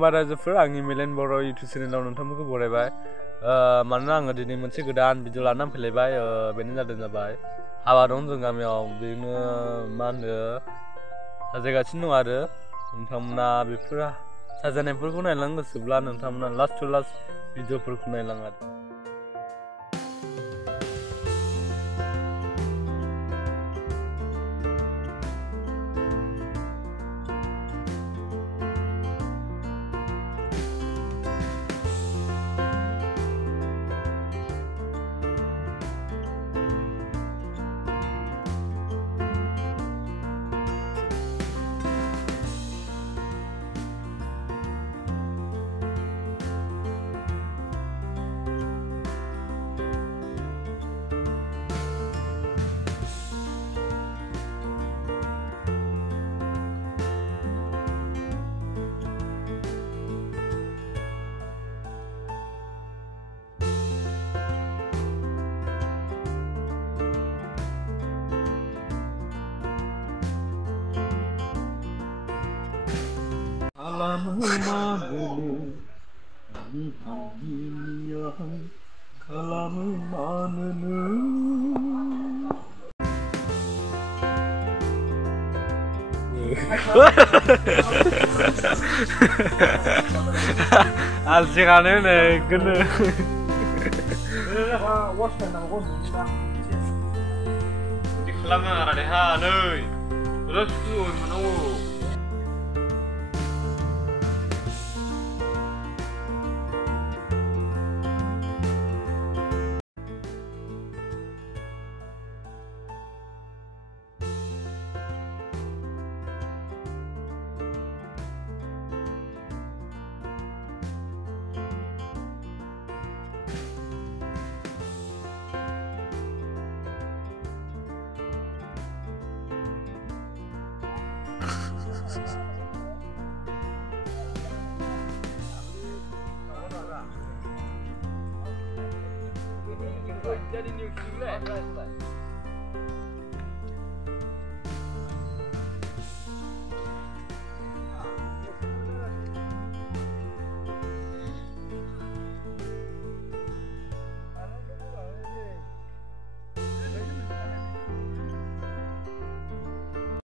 रायजोफोर आंनि मिलेन बर' इउटुब चेनेलाव नोंथांमोनखौ बरायबाय मानोना आङो दिनै मोनसे गोदान भिडिअ लानानै फैलायबाय बेनो जाबाय हाबा दं जों गामियाव बेनो मा होनो साजायगासिनो दं आरो नोंथांमोना बेफोर साजायनायफोरखौ नायलांनो गोसोब्ला नोंथांमोना लास्ट टु लास्ट भिडिअफोरखौ नायलां आरो alsikannya nih gede. Di kolam ada deh, nih. Terus tuh menunggu. Jadi new